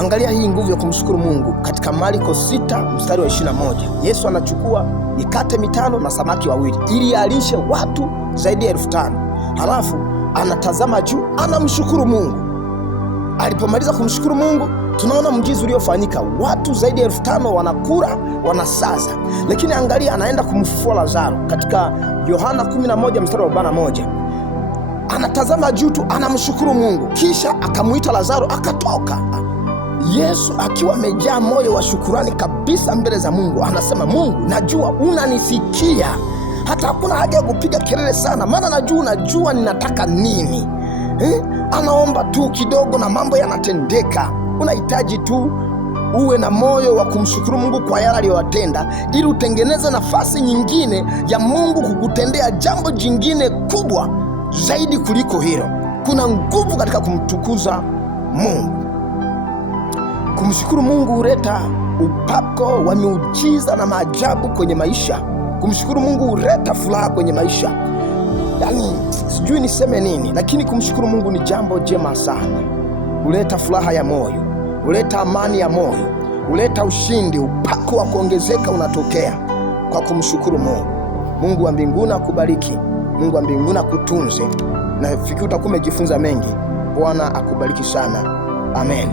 Angalia hii nguvu ya kumshukuru Mungu katika Marko 6 mstari wa 21. Yesu anachukua mikate 5 na samaki 2 ili alishe watu zaidi ya 5,000. Halafu anatazama juu, anamshukuru Mungu. Alipomaliza kumshukuru Mungu, tunaona mjizu uliofanyika. Watu zaidi ya 5,000 wanakula, wanasaza. Lakini angalia, anaenda kumfufua Lazaro katika Yohana 11 mstari wa 41. Anatazama juu tu, anamshukuru Mungu, kisha akamuita Lazaro akatoka. Yesu akiwa amejaa moyo wa shukurani kabisa mbele za Mungu, anasema, Mungu, najua unanisikia, hata hakuna haja ya kupiga kelele sana, maana unajua ninataka nini. Anaomba tu kidogo na mambo yanatendeka. Unahitaji tu uwe na moyo wa kumshukuru Mungu kwa yale aliyowatenda, ili utengeneze nafasi nyingine ya Mungu kukutendea jambo jingine kubwa zaidi kuliko hilo. Kuna nguvu katika kumtukuza Mungu. Kumshukuru Mungu huleta upako wa miujiza na maajabu kwenye maisha. Kumshukuru Mungu huleta furaha kwenye maisha. Yaani sijui niseme nini, lakini kumshukuru Mungu ni jambo jema sana. Huleta furaha ya moyo, huleta amani ya moyo, huleta ushindi. Upako wa kuongezeka unatokea kwa kumshukuru Mungu. Mungu wa mbinguni akubariki. Mungu wa mbinguni akutunze. Na fikiri utakuwa umejifunza mengi. Bwana akubariki sana. Amen.